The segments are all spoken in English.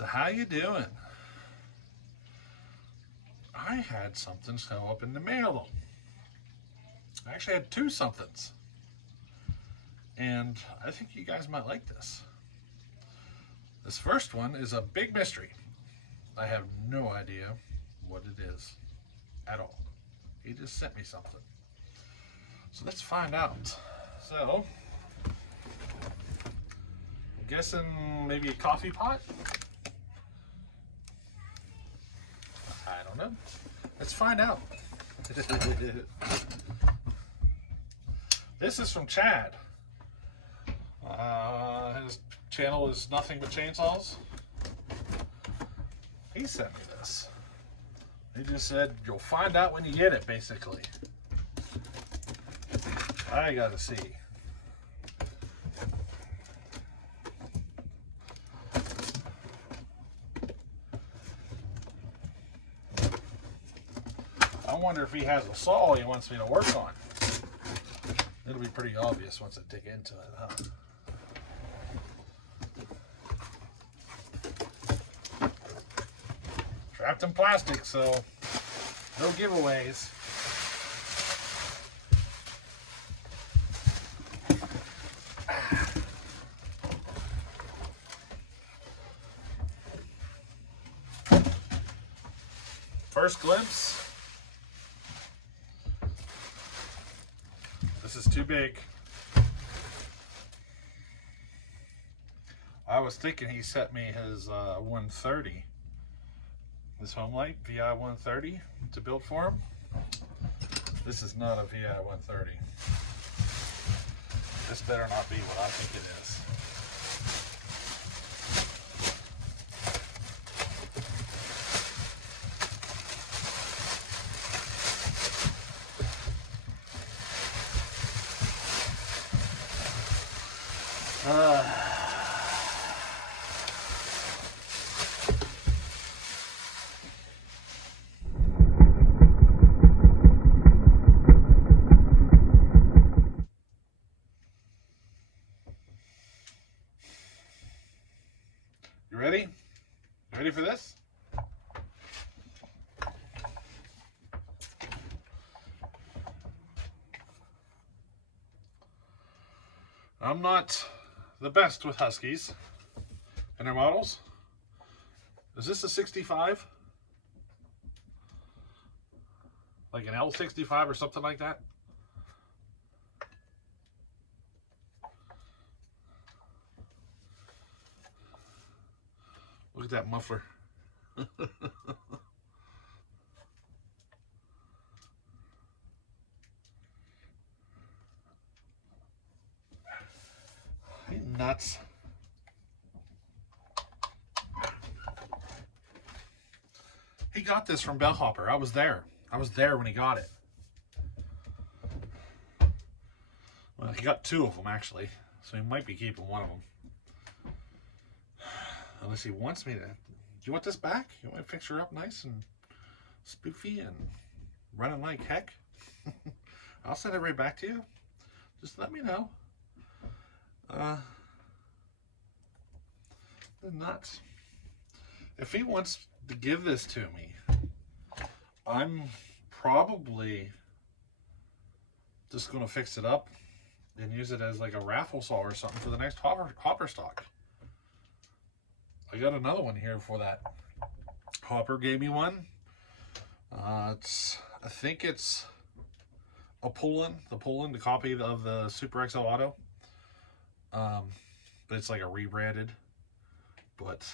So how you doing? I had something show up in the mail. I actually had two somethings. And I think you guys might like this. This first one is a big mystery. I have no idea what it is at all. He just sent me something. So let's find out. So, I'm guessing maybe a coffee pot? I don't know. Let's find out. This is from Chad. His channel is Nothing But Chainsaws. He sent me this. He just said, you'll find out when you get it, basically. I gotta see. I wonder if he has a saw he wants me to work on. It'll be pretty obvious once I dig into it, huh? Wrapped in plastic, so no giveaways. First glimpse. This is too big. I was thinking he sent me his 130. This home light, VI 130, to build for him. This is not a VI 130. This better not be what I think it is. You ready? You ready for this? I'm not the best with Huskies and their models. Is this a 65? Like an L65 or something like that? Look at that muffler. Nuts. He got this from Bellhopper. I was there. I was there when he got it. Well, he got two of them actually, so he might be keeping one of them. Unless he wants me to. Do you want this back? You want me to fix her up nice and spoofy and running like heck? I'll send it right back to you. Just let me know. The nuts. If he wants to give this to me, I'm probably just going to fix it up and use it as like a raffle saw or something for the next hopper stock. I got another one here for that. Hopper gave me one. I think it's a pull-in, the copy of the Super XL Auto. But it's like a rebranded. But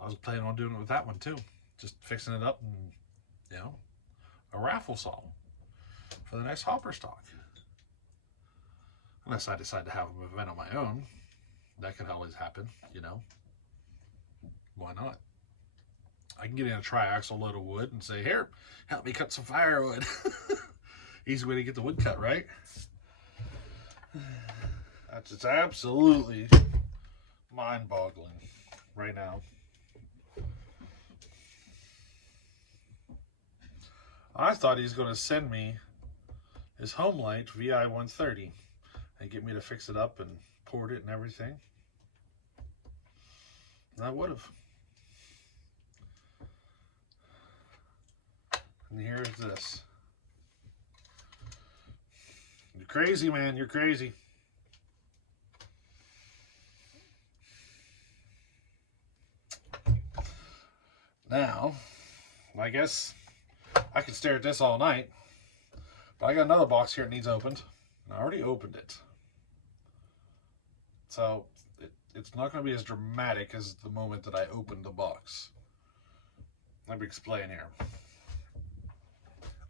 I was planning on doing it with that one too. Just fixing it up and, you know, a raffle saw for the next hopper stock. Unless I decide to have an event on my own. That could always happen, you know. Why not? I can get in a triaxle load of wood and say, here, help me cut some firewood. Easy way to get the wood cut, right? That's just absolutely mind-boggling right now. I thought he was going to send me his home light VI 130 and get me to fix it up and port it and everything. And I would have. And here's this. You're crazy, man. You're crazy. Now, I guess I could stare at this all night. But I got another box here that needs opened. And I already opened it. So, it's not going to be as dramatic as the moment that I opened the box. Let me explain here.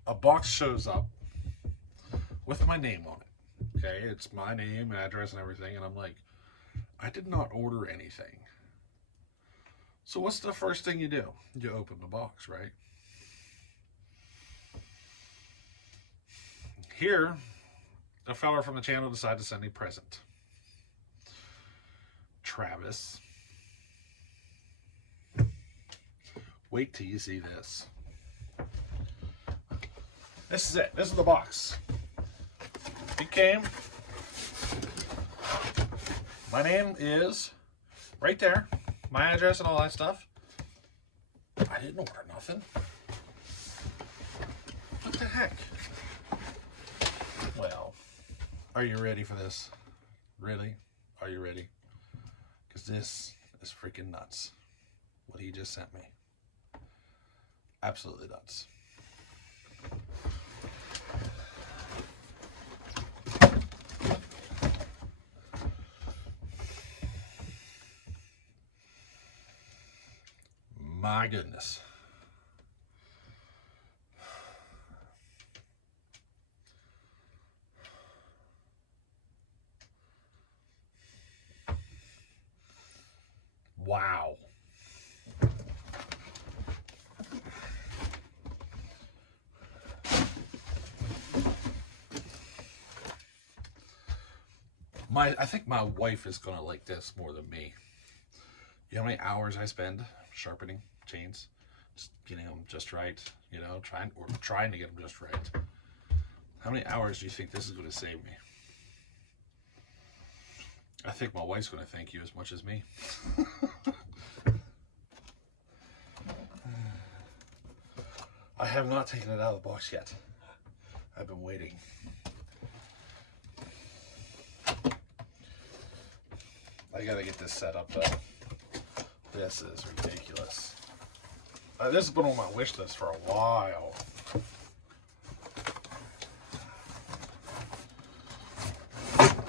A box shows up with my name on it. Okay, it's my name, address, and everything. And I'm like, I did not order anything. So what's the first thing you do? You open the box, right? Here, a fella from the channel decided to send me a present. Travis. Wait till you see this. This is it. This is the box. It came. My name is right there. My address and all that stuff. I didn't order nothing. What the heck? Well, are you ready for this? Really? Are you ready? Because this is freaking nuts. What he just sent me. Absolutely nuts. My goodness. Wow. I think my wife is gonna like this more than me. You know how many hours I spend sharpening chains, just getting them just right, you know, trying to get them just right. How many hours do you think this is going to save me? I think my wife's going to thank you as much as me. I have not taken it out of the box yet. I've been waiting. I gotta get this set up though. This is ridiculous. This has been on my wish list for a while.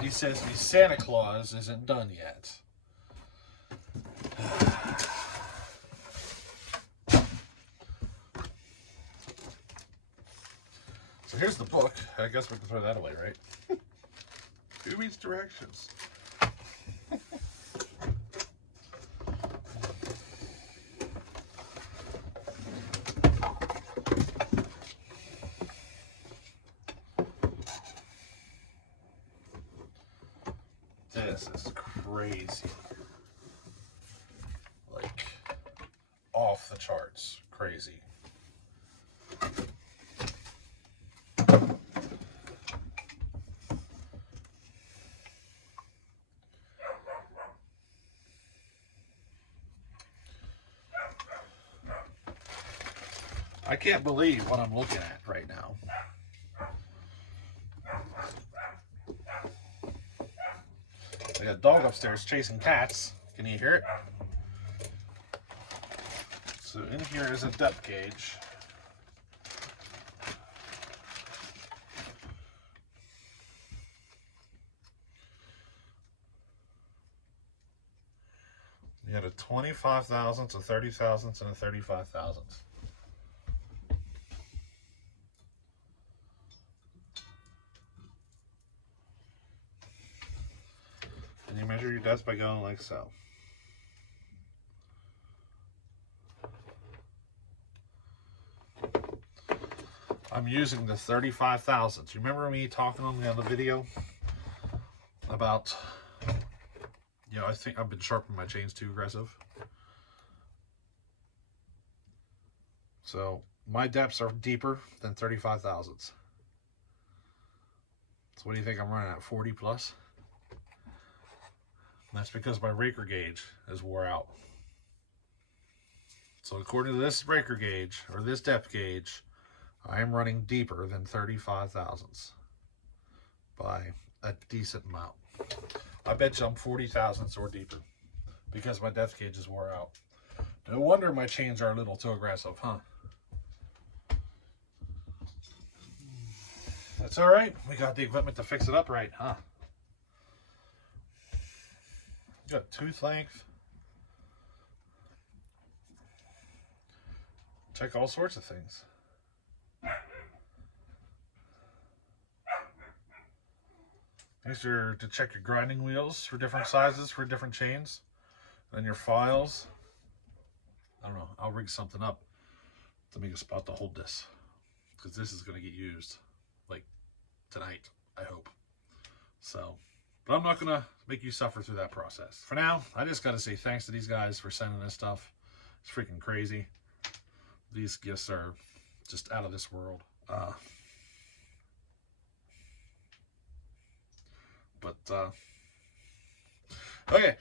He says the Santa Claus isn't done yet. So here's the book. I guess we can throw that away, right? Who reads directions? This is crazy. Like, off the charts. Crazy. I can't believe what I'm looking at right now. I got a dog upstairs chasing cats. Can you hear it? So in here is a depth gauge. You had a 25 thousandths, a 30 thousandths, and a 35 thousandths. And you measure your depth by going like so. I'm using the 35 thousandths. You remember me talking on the other video about, you know, I think I've been sharpening my chains too aggressive. So my depths are deeper than 35 thousandths. So what do you think I'm running at, 40 plus? And that's because my raker gauge is wore out. So according to this raker gauge, or this depth gauge, I am running deeper than 35 thousandths by a decent amount. I bet you I'm 40 thousandths or deeper because my depth gauges wore out. No wonder my chains are a little too aggressive, huh? That's all right. We got the equipment to fix it up right, huh? You got tooth length. Check all sorts of things. These are to check your grinding wheels for different sizes, for different chains. And your files. I don't know. I'll rig something up to make a spot to hold this. Because this is going to get used. Like tonight, I hope. So, but I'm not going to make you suffer through that process. For now, I just got to say thanks to these guys for sending this stuff. It's freaking crazy. These gifts are just out of this world. Okay.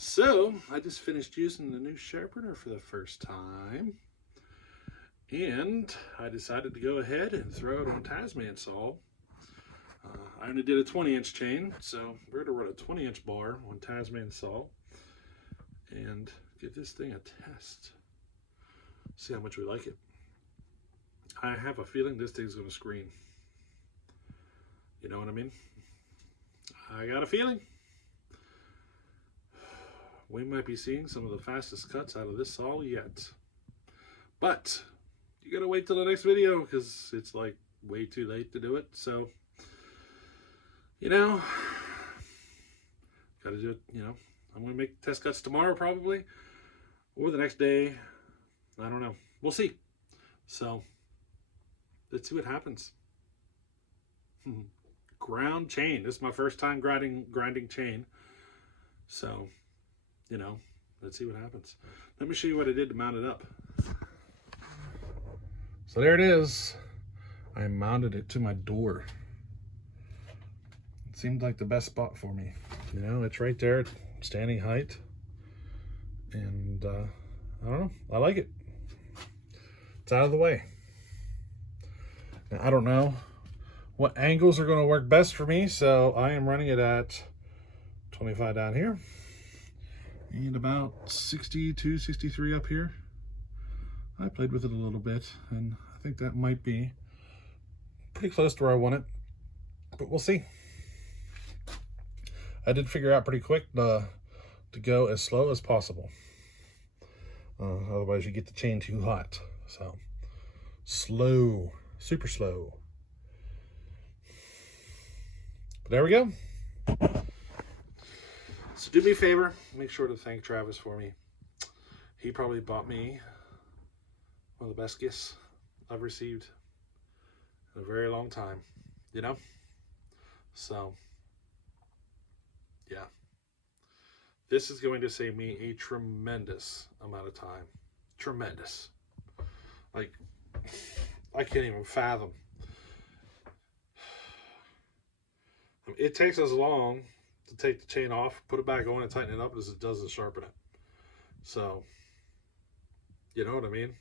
So, I just finished using the new sharpener for the first time. And I decided to go ahead and throw it on Tasman saw. I only did a 20-inch chain, so we're going to run a 20-inch bar on Tasman saw and give this thing a test. See how much we like it. I have a feeling this thing's going to scream. You know what I mean? I got a feeling. We might be seeing some of the fastest cuts out of this saw yet. But you gotta wait till the next video because it's like way too late to do it. So, you know, gotta do it, you know. I'm gonna make test cuts tomorrow probably, or the next day. I don't know. We'll see. So, let's see what happens. Ground chain. This is my first time grinding chain. So, you know, let's see what happens. Let me show you what I did to mount it up. So there it is. I mounted it to my door. It seemed like the best spot for me. You know, it's right there at standing height. And I don't know, I like it. It's out of the way. Now, I don't know what angles are going to work best for me, so I am running it at 25 down here. And about 62, 63 up here. I played with it a little bit, and I think that might be pretty close to where I want it, but we'll see. I did figure out pretty quick to go as slow as possible. Otherwise you get the chain too hot. So slow, super slow. But there we go. So do me a favor, make sure to thank Travis for me. He probably bought me one of the best gifts I've received in a very long time, you know? So, yeah. This is going to save me a tremendous amount of time. Tremendous. Like, I can't even fathom. It takes as long to take the chain off, put it back on, and tighten it up as it does to sharpen it. So, you know what I mean?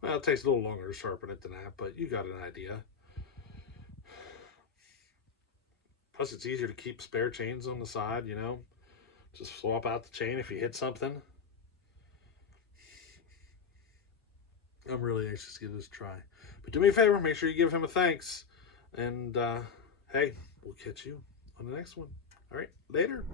Well, it takes a little longer to sharpen it than that, but you got an idea. Plus, it's easier to keep spare chains on the side, you know? Just swap out the chain if you hit something. I'm really anxious to give this a try. But do me a favor, make sure you give him a thanks. And, hey, we'll catch you on the next one. All right, later.